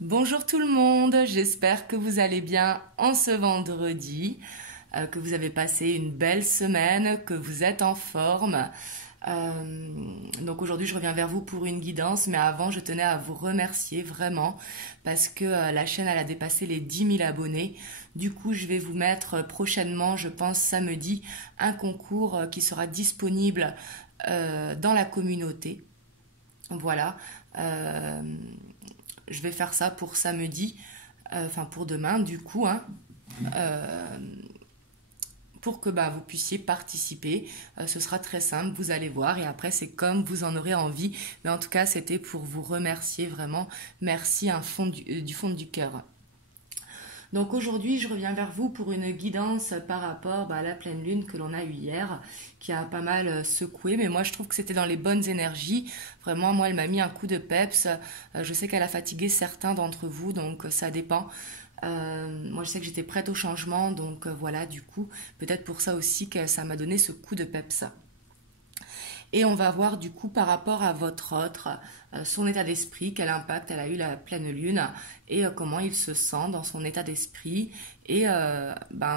Bonjour tout le monde, j'espère que vous allez bien en ce vendredi, que vous avez passé une belle semaine, que vous êtes en forme. Donc aujourd'hui je reviens vers vous pour une guidance, mais avant je tenais à vous remercier vraiment parce que la chaîne elle a dépassé les 10 000 abonnés. Du coup je vais vous mettre prochainement, je pense samedi, un concours qui sera disponible dans la communauté. Voilà. Euh, je vais faire ça pour samedi, enfin pour demain du coup, hein, euh, pour que vous puissiez participer. Ce sera très simple, vous allez voir, et après c'est comme vous en aurez envie. Mais en tout cas, c'était pour vous remercier vraiment. Merci du fond du cœur. Donc aujourd'hui, je reviens vers vous pour une guidance par rapport à la pleine lune que l'on a eue hier, qui a pas mal secoué, mais moi je trouve que c'était dans les bonnes énergies. Vraiment, moi elle m'a mis un coup de peps. Je sais qu'elle a fatigué certains d'entre vous, donc ça dépend. Moi je sais que j'étais prête au changement, donc voilà, du coup, peut-être pour ça aussi que ça m'a donné ce coup de peps. Et on va voir du coup par rapport à votre autre, son état d'esprit, quel impact elle a eu la pleine lune et comment il se sent dans son état d'esprit et un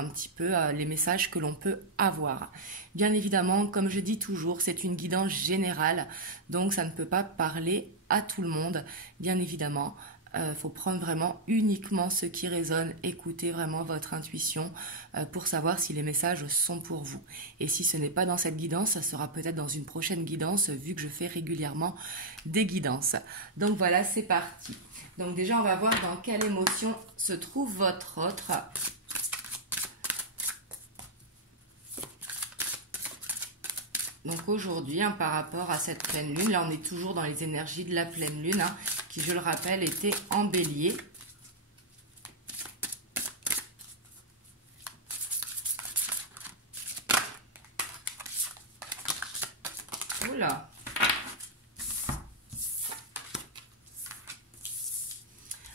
petit peu les messages que l'on peut avoir. Bien évidemment, comme je dis toujours, c'est une guidance générale, donc ça ne peut pas parler à tout le monde, bien évidemment. Faut prendre vraiment uniquement ce qui résonne, écouter vraiment votre intuition pour savoir si les messages sont pour vous. Et si ce n'est pas dans cette guidance, ça sera peut-être dans une prochaine guidance vu que je fais régulièrement des guidances. Donc voilà, c'est parti. Donc déjà, on va voir dans quelle émotion se trouve votre autre. Donc aujourd'hui, par rapport à cette pleine lune, là on est toujours dans les énergies de la pleine lune, qui je le rappelle était en bélier. Oula.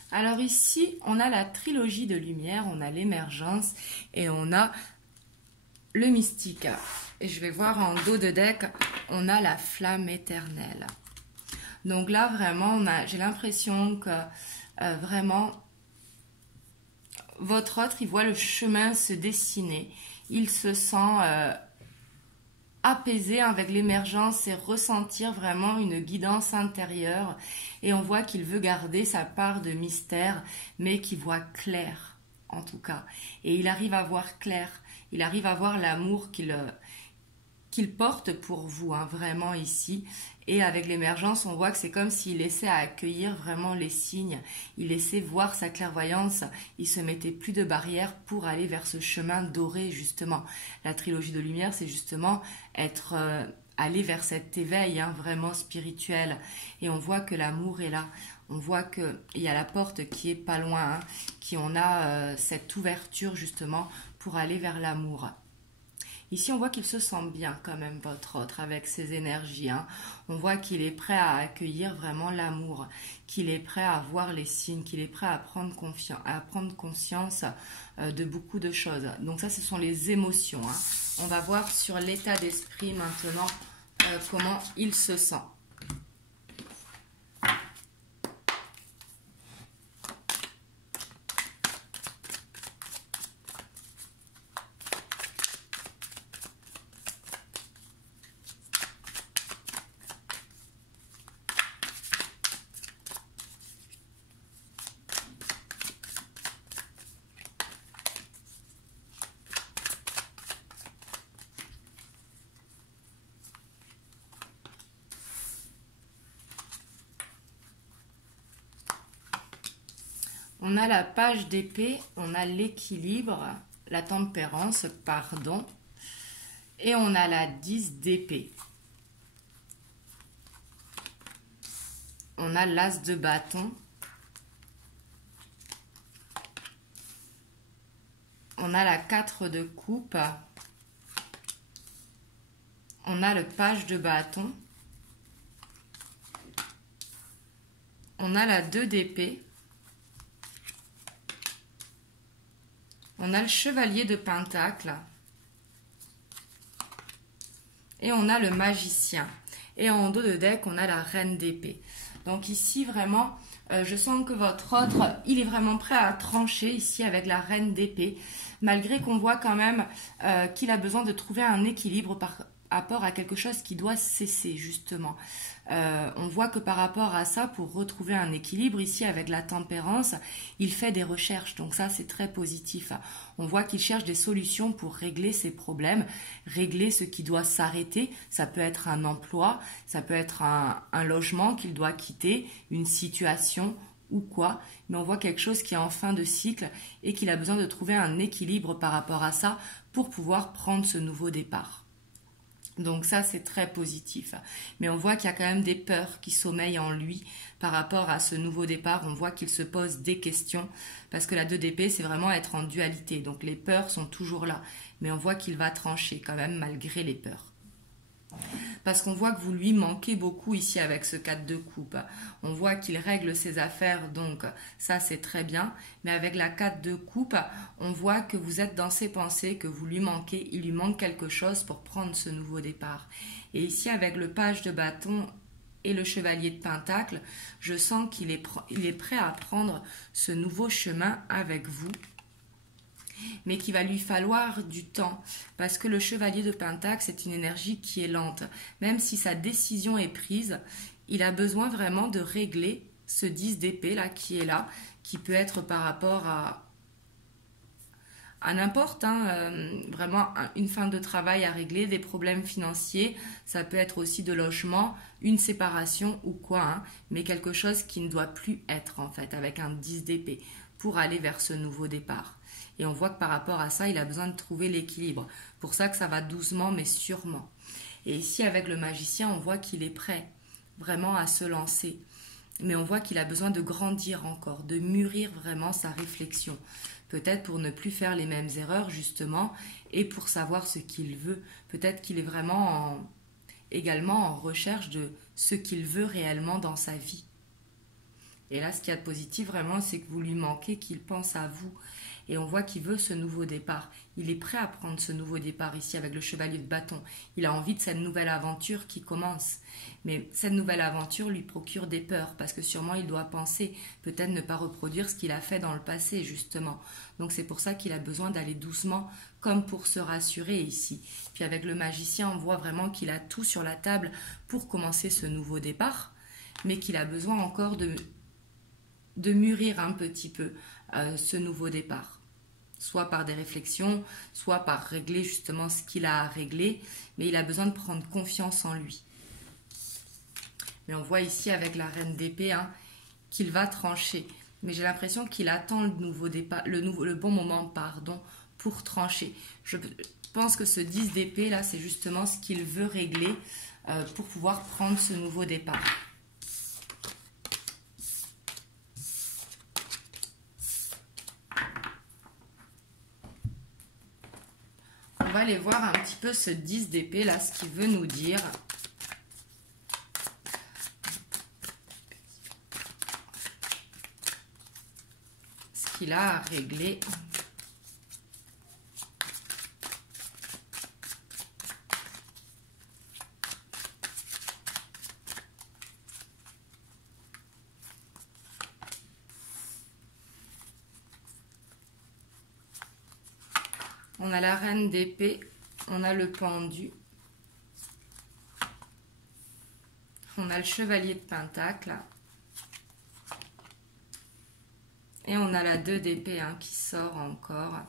Alors ici, on a la trilogie de lumière, on a l'émergence et on a le mystique. Et je vais voir en dos de deck, on a la flamme éternelle. Donc là, vraiment, j'ai l'impression que vraiment, votre autre, il voit le chemin se dessiner. Il se sent apaisé avec l'émergence et ressentir vraiment une guidance intérieure. Et on voit qu'il veut garder sa part de mystère, mais qu'il voit clair, en tout cas. Et il arrive à voir clair. Il arrive à voir l'amour qu'il porte pour vous, vraiment ici. Et avec l'émergence, on voit que c'est comme s'il laissait à accueillir vraiment les signes. Il laissait voir sa clairvoyance. Il se mettait plus de barrières pour aller vers ce chemin doré, justement. La trilogie de lumière, c'est justement aller vers cet éveil vraiment spirituel. Et on voit que l'amour est là. On voit qu'il y a la porte qui est pas loin, qui on a cette ouverture justement pour aller vers l'amour. Ici, on voit qu'il se sent bien quand même, votre autre, avec ses énergies. On voit qu'il est prêt à accueillir vraiment l'amour, qu'il est prêt à voir les signes, qu'il est prêt à prendre conscience de beaucoup de choses. Donc ça, ce sont les émotions. On va voir sur l'état d'esprit maintenant comment il se sent. On a la page d'épée, on a l'équilibre, la tempérance, pardon, et on a la 10 d'épée. On a l'as de bâton. On a la 4 de coupe. On a le page de bâton. On a la 2 d'épée. On a le chevalier de pentacle. Et on a le magicien. Et en dos de deck, on a la reine d'épée. Donc ici, vraiment, je sens que votre autre, il est vraiment prêt à trancher ici avec la reine d'épée, malgré qu'on voit quand même qu'il a besoin de trouver un équilibre par rapport à quelque chose qui doit cesser, justement. On voit que par rapport à ça, pour retrouver un équilibre, ici avec la tempérance, il fait des recherches, donc ça c'est très positif. On voit qu'il cherche des solutions pour régler ses problèmes, régler ce qui doit s'arrêter. Ça peut être un emploi, ça peut être un logement qu'il doit quitter, une situation ou quoi, mais on voit quelque chose qui est en fin de cycle et qu'il a besoin de trouver un équilibre par rapport à ça pour pouvoir prendre ce nouveau départ. Donc ça, c'est très positif. Mais on voit qu'il y a quand même des peurs qui sommeillent en lui par rapport à ce nouveau départ. On voit qu'il se pose des questions parce que la 2 d'épée, c'est vraiment être en dualité. Donc les peurs sont toujours là. Mais on voit qu'il va trancher quand même malgré les peurs. Parce qu'on voit que vous lui manquez beaucoup ici avec ce 4 de coupe. On voit qu'il règle ses affaires, donc ça c'est très bien. Mais avec la 4 de coupe, on voit que vous êtes dans ses pensées, que vous lui manquez, il lui manque quelque chose pour prendre ce nouveau départ. Et ici avec le page de bâton et le chevalier de pentacle, je sens qu'il est prêt à prendre ce nouveau chemin avec vous, mais qu'il va lui falloir du temps, parce que le chevalier de pentacle, c'est une énergie qui est lente. Même si sa décision est prise, il a besoin vraiment de régler ce 10 d'épée là, qui est là, qui peut être par rapport à n'importe, vraiment une fin de travail à régler, des problèmes financiers, ça peut être aussi de logement, une séparation ou quoi, mais quelque chose qui ne doit plus être en fait, avec un 10 d'épée, pour aller vers ce nouveau départ. Et on voit que par rapport à ça, il a besoin de trouver l'équilibre. Pour ça que ça va doucement mais sûrement. Et ici, avec le magicien, on voit qu'il est prêt vraiment à se lancer. Mais on voit qu'il a besoin de grandir encore, de mûrir vraiment sa réflexion. Peut-être pour ne plus faire les mêmes erreurs, justement, et pour savoir ce qu'il veut. Peut-être qu'il est vraiment également en recherche de ce qu'il veut réellement dans sa vie. Et là, ce qu'il y a de positif, vraiment, c'est que vous lui manquez, qu'il pense à vous. Et on voit qu'il veut ce nouveau départ. Il est prêt à prendre ce nouveau départ ici avec le chevalier de bâton. Il a envie de cette nouvelle aventure qui commence. Mais cette nouvelle aventure lui procure des peurs parce que sûrement il doit penser, peut-être ne pas reproduire ce qu'il a fait dans le passé justement. Donc c'est pour ça qu'il a besoin d'aller doucement comme pour se rassurer ici. Puis avec le magicien, on voit vraiment qu'il a tout sur la table pour commencer ce nouveau départ, mais qu'il a besoin encore de mûrir un petit peu ce nouveau départ. Soit par des réflexions, soit par régler justement ce qu'il a à régler, mais il a besoin de prendre confiance en lui. Mais on voit ici avec la reine d'épée qu'il va trancher. Mais j'ai l'impression qu'il attend le nouveau départ, le bon moment, pour trancher. Je pense que ce 10 d'épée là, c'est justement ce qu'il veut régler pour pouvoir prendre ce nouveau départ. On va aller voir un petit peu ce 10 d'épée là, ce qu'il veut nous dire. Ce qu'il a à régler. On a la reine d'épée, on a le pendu, on a le chevalier de pentacle et on a la 2 d'épée qui sort encore.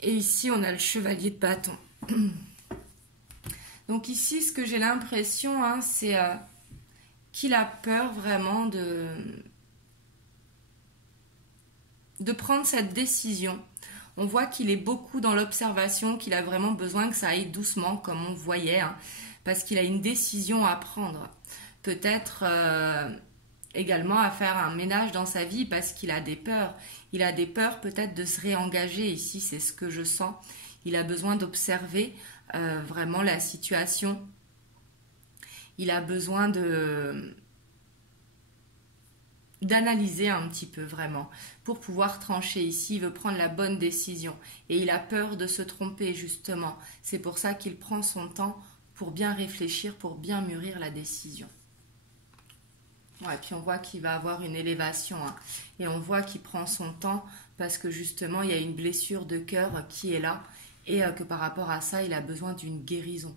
Et ici, on a le chevalier de bâton. Donc ici, ce que j'ai l'impression, c'est qu'il a peur vraiment de prendre cette décision. On voit qu'il est beaucoup dans l'observation, qu'il a vraiment besoin que ça aille doucement, comme on voyait, parce qu'il a une décision à prendre. Peut-être également à faire un ménage dans sa vie, parce qu'il a des peurs. Il a des peurs peut-être de se réengager ici, c'est ce que je sens. Il a besoin d'observer vraiment la situation. Il a besoin d'analyser un petit peu vraiment pour pouvoir trancher ici. Il veut prendre la bonne décision et il a peur de se tromper justement. C'est pour ça qu'il prend son temps pour bien réfléchir, pour bien mûrir la décision. Ouais, puis on voit qu'il va avoir une élévation, hein, et on voit qu'il prend son temps parce que justement il y a une blessure de cœur qui est là et que par rapport à ça il a besoin d'une guérison.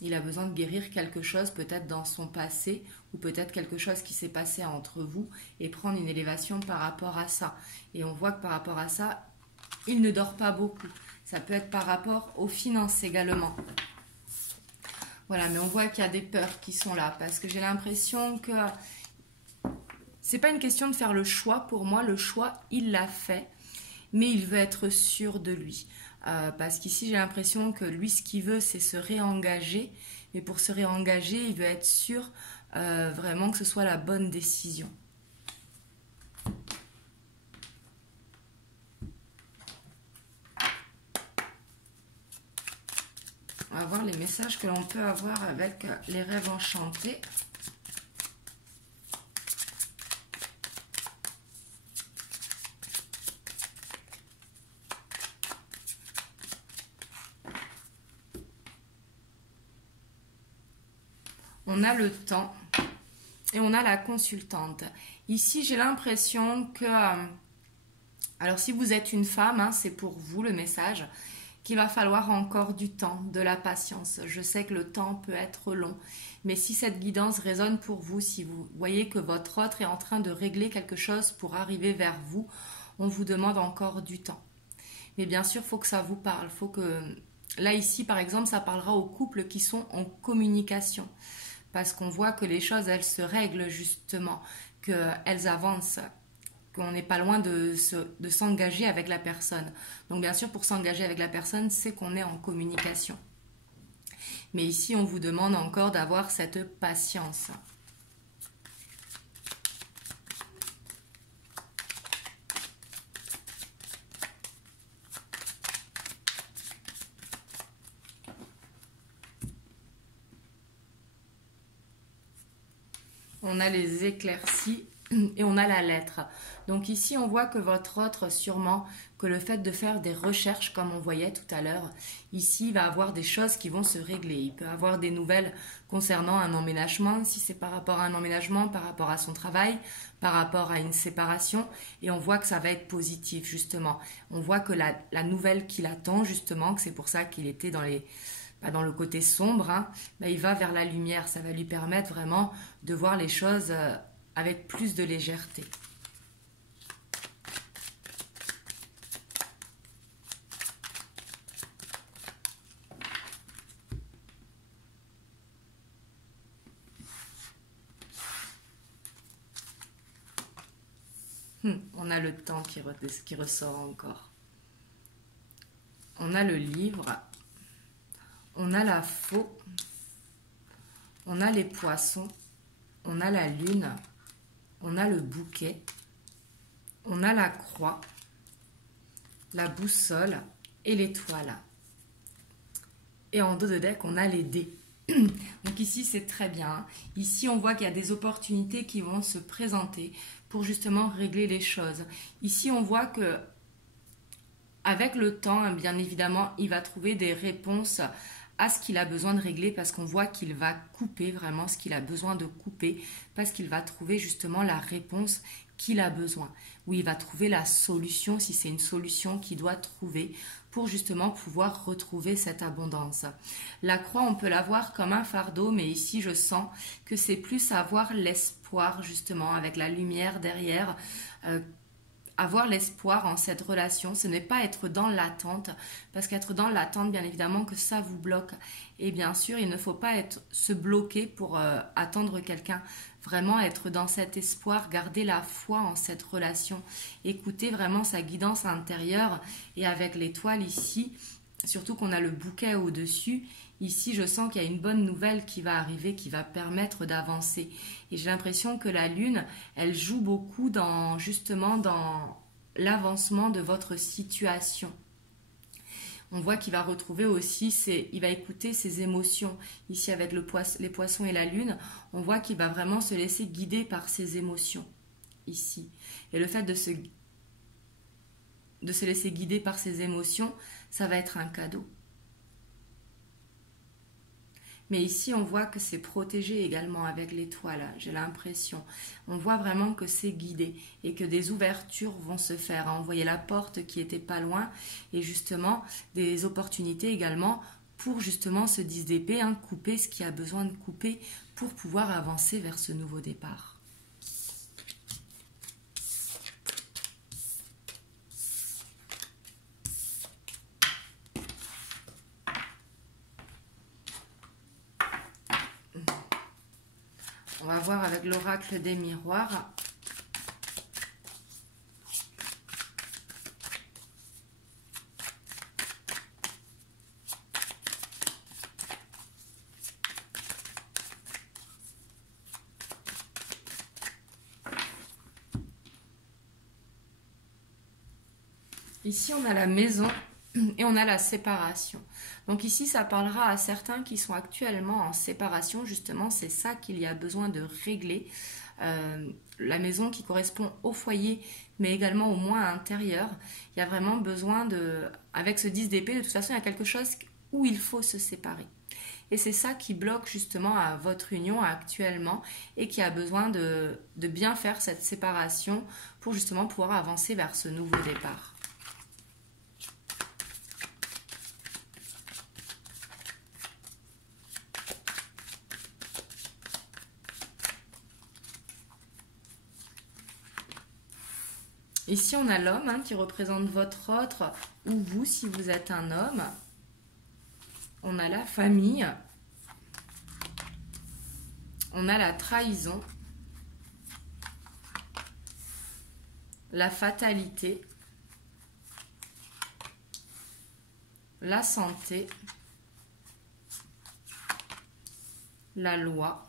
Il a besoin de guérir quelque chose peut-être dans son passé ou peut-être quelque chose qui s'est passé entre vous et prendre une élévation par rapport à ça. Et on voit que par rapport à ça, il ne dort pas beaucoup. Ça peut être par rapport aux finances également. Voilà, mais on voit qu'il y a des peurs qui sont là parce que j'ai l'impression que c'est pas une question de faire le choix. Pour moi, le choix, il l'a fait, mais il veut être sûr de lui. Parce qu'ici, j'ai l'impression que lui, ce qu'il veut, c'est se réengager. Mais pour se réengager, il veut être sûr vraiment que ce soit la bonne décision. On va voir les messages que l'on peut avoir avec les rêves enchantés. On a le temps et on a la consultante. Ici, j'ai l'impression que... alors, si vous êtes une femme, hein, c'est pour vous le message, qu'il va falloir encore du temps, de la patience. Je sais que le temps peut être long, mais si cette guidance résonne pour vous, si vous voyez que votre autre est en train de régler quelque chose pour arriver vers vous, on vous demande encore du temps. Mais bien sûr, il faut que ça vous parle. Faut que... Là, ici, par exemple, ça parlera aux couples qui sont en communication. Parce qu'on voit que les choses, elles se règlent justement, qu'elles avancent, qu'on n'est pas loin de s'engager avec la personne. Donc bien sûr, pour s'engager avec la personne, c'est qu'on est en communication. Mais ici, on vous demande encore d'avoir cette patience. On a les éclaircies et on a la lettre. Donc ici, on voit que votre autre, sûrement, que le fait de faire des recherches, comme on voyait tout à l'heure, ici, il va avoir des choses qui vont se régler. Il peut avoir des nouvelles concernant un emménagement, si c'est par rapport à un emménagement, par rapport à son travail, par rapport à une séparation. Et on voit que ça va être positif, justement. On voit que la nouvelle qu'il attend, justement, que c'est pour ça qu'il était dans le côté sombre, hein, il va vers la lumière. Ça va lui permettre vraiment de voir les choses avec plus de légèreté. On a le temps qui ressort encore. On a le livre. On a la faux. On a les poissons. On a la lune. On a le bouquet. On a la croix. La boussole et l'étoile. Et en dos de deck, on a les dés. Donc ici, c'est très bien. Ici, on voit qu'il y a des opportunités qui vont se présenter pour justement régler les choses. Ici, on voit que avec le temps, bien évidemment, il va trouver des réponses à ce qu'il a besoin de régler parce qu'on voit qu'il va couper vraiment ce qu'il a besoin de couper parce qu'il va trouver justement la réponse qu'il a besoin, où il va trouver la solution si c'est une solution qu'il doit trouver pour justement pouvoir retrouver cette abondance. La croix, on peut la voir comme un fardeau, mais ici je sens que c'est plus avoir l'espoir justement avec la lumière derrière, avoir l'espoir en cette relation, ce n'est pas être dans l'attente, parce qu'être dans l'attente, bien évidemment que ça vous bloque. Et bien sûr, il ne faut pas se bloquer pour attendre quelqu'un, vraiment être dans cet espoir, garder la foi en cette relation, écouter vraiment sa guidance intérieure. Et avec l'étoile ici, surtout qu'on a le bouquet au-dessus, ici je sens qu'il y a une bonne nouvelle qui va arriver, qui va permettre d'avancer. Et j'ai l'impression que la lune, elle joue beaucoup justement dans l'avancement de votre situation. On voit qu'il va retrouver aussi, il va écouter ses émotions. Ici avec les poissons et la lune, on voit qu'il va vraiment se laisser guider par ses émotions. Ici. Et le fait de se laisser guider par ses émotions, ça va être un cadeau. Mais ici, on voit que c'est protégé également avec l'étoile, j'ai l'impression. On voit vraiment que c'est guidé et que des ouvertures vont se faire. On voyait la porte qui était pas loin et justement des opportunités également pour justement ce 10 d'épée, couper ce qui a besoin de couper pour pouvoir avancer vers ce nouveau départ. On va voir avec l'oracle des miroirs. Ici, on a la maison et on a la séparation. Donc ici, ça parlera à certains qui sont actuellement en séparation. Justement, c'est ça qu'il y a besoin de régler. La maison qui correspond au foyer, mais également au moins intérieur. Il y a vraiment besoin de... Avec ce 10 d'épée, de toute façon, il y a quelque chose où il faut se séparer. Et c'est ça qui bloque justement à votre union actuellement et qui a besoin de bien faire cette séparation pour justement pouvoir avancer vers ce nouveau départ. Ici, on a l'homme qui représente votre autre ou vous si vous êtes un homme. On a la famille. On a la trahison. La fatalité. La santé. La loi.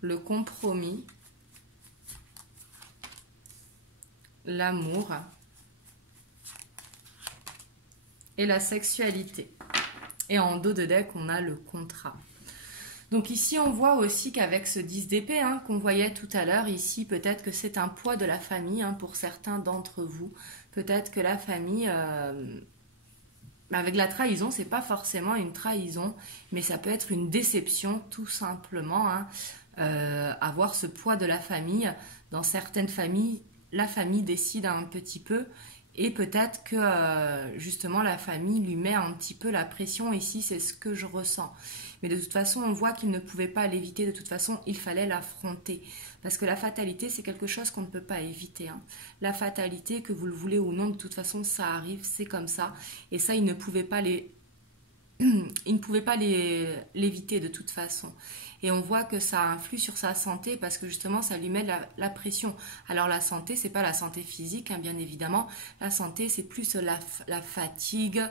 Le compromis. L'amour et la sexualité. Et en dos de deck, on a le contrat. Donc ici, on voit aussi qu'avec ce 10 d'épée qu'on voyait tout à l'heure, ici, peut-être que c'est un poids de la famille pour certains d'entre vous. Peut-être que la famille, avec la trahison, c'est pas forcément une trahison, mais ça peut être une déception, tout simplement. Avoir ce poids de la famille. Dans certaines familles, la famille décide un petit peu et peut-être que justement la famille lui met un petit peu la pression. Ici, c'est ce que je ressens. Mais de toute façon, on voit qu'il ne pouvait pas l'éviter. De toute façon, il fallait l'affronter. Parce que la fatalité, c'est quelque chose qu'on ne peut pas éviter. La fatalité, que vous le voulez ou non, de toute façon, ça arrive, c'est comme ça. Et ça, il ne pouvait pas l'éviter de toute façon. Et on voit que ça influe sur sa santé parce que justement ça lui met la pression. Alors la santé, c'est pas la santé physique, bien évidemment. La santé, c'est plus la fatigue,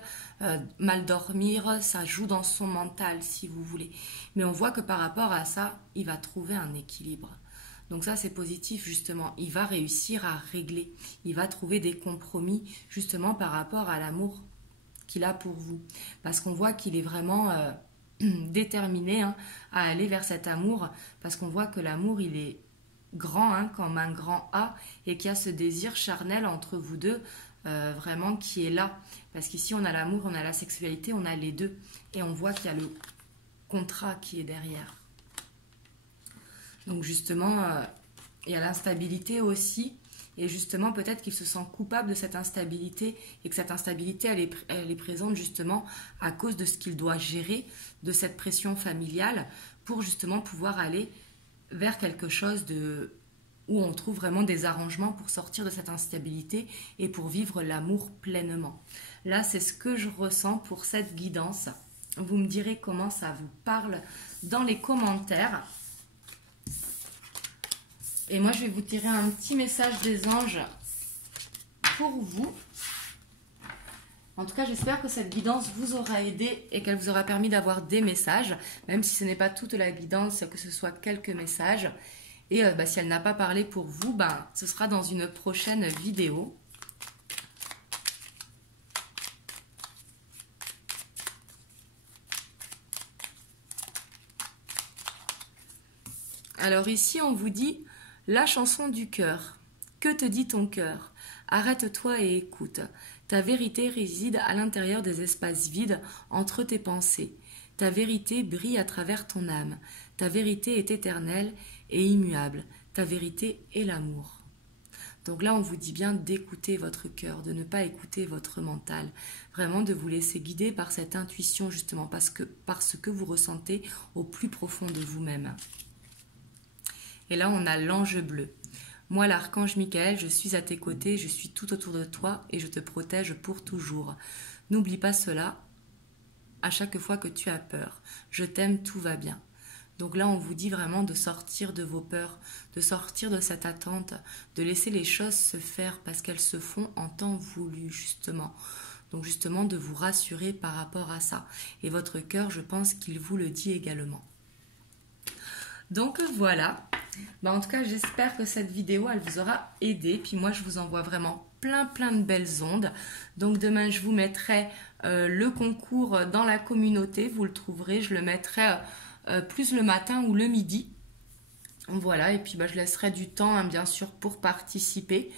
mal dormir, ça joue dans son mental si vous voulez. Mais on voit que par rapport à ça, il va trouver un équilibre. Donc ça, c'est positif justement. Il va réussir à régler. Il va trouver des compromis justement par rapport à l'amour qu'il a pour vous. Parce qu'on voit qu'il est vraiment déterminé à aller vers cet amour. Parce qu'on voit que l'amour, il est grand, comme un grand A, et qu'il y a ce désir charnel entre vous deux, vraiment qui est là. Parce qu'ici, on a l'amour, on a la sexualité, on a les deux. Et on voit qu'il y a le contrat qui est derrière. Donc justement, il y a l'instabilité aussi. Et justement, peut-être qu'il se sent coupable de cette instabilité et que cette instabilité, elle est présente justement à cause de ce qu'il doit gérer, de cette pression familiale pour justement pouvoir aller vers quelque chose où on trouve vraiment des arrangements pour sortir de cette instabilité et pour vivre l'amour pleinement. Là, c'est ce que je ressens pour cette guidance. Vous me direz comment ça vous parle dans les commentaires. Et moi, je vais vous tirer un petit message des anges pour vous. En tout cas, j'espère que cette guidance vous aura aidé et qu'elle vous aura permis d'avoir des messages, même si ce n'est pas toute la guidance, que ce soit quelques messages. Et si elle n'a pas parlé pour vous, ce sera dans une prochaine vidéo. Alors ici, on vous dit... La chanson du cœur. Que te dit ton cœur? Arrête-toi et écoute. Ta vérité réside à l'intérieur des espaces vides entre tes pensées. Ta vérité brille à travers ton âme. Ta vérité est éternelle et immuable. Ta vérité est l'amour. Donc là, on vous dit bien d'écouter votre cœur, de ne pas écouter votre mental. Vraiment de vous laisser guider par cette intuition, justement, par ce que vous ressentez au plus profond de vous-même. Et là, on a l'ange bleu. Moi, l'archange Michael, je suis à tes côtés, je suis tout autour de toi et je te protège pour toujours. N'oublie pas cela à chaque fois que tu as peur. Je t'aime, tout va bien. Donc là, on vous dit vraiment de sortir de vos peurs, de sortir de cette attente, de laisser les choses se faire parce qu'elles se font en temps voulu, justement. Donc justement, de vous rassurer par rapport à ça. Et votre cœur, je pense qu'il vous le dit également. Donc voilà. En tout cas, j'espère que cette vidéo, elle vous aura aidé. Puis moi, je vous envoie vraiment plein de belles ondes. Donc demain, je vous mettrai le concours dans la communauté. Vous le trouverez. Je le mettrai plus le matin ou le midi. Voilà. Et puis, je laisserai du temps, bien sûr, pour participer.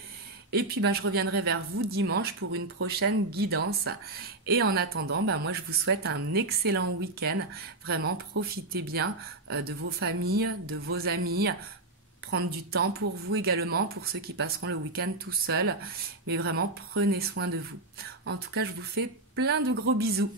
Et puis, je reviendrai vers vous dimanche pour une prochaine guidance. Et en attendant, moi, je vous souhaite un excellent week-end. Vraiment, profitez bien de vos familles, de vos amis. Prendre du temps pour vous également, pour ceux qui passeront le week-end tout seuls. Mais vraiment, prenez soin de vous. En tout cas, je vous fais plein de gros bisous.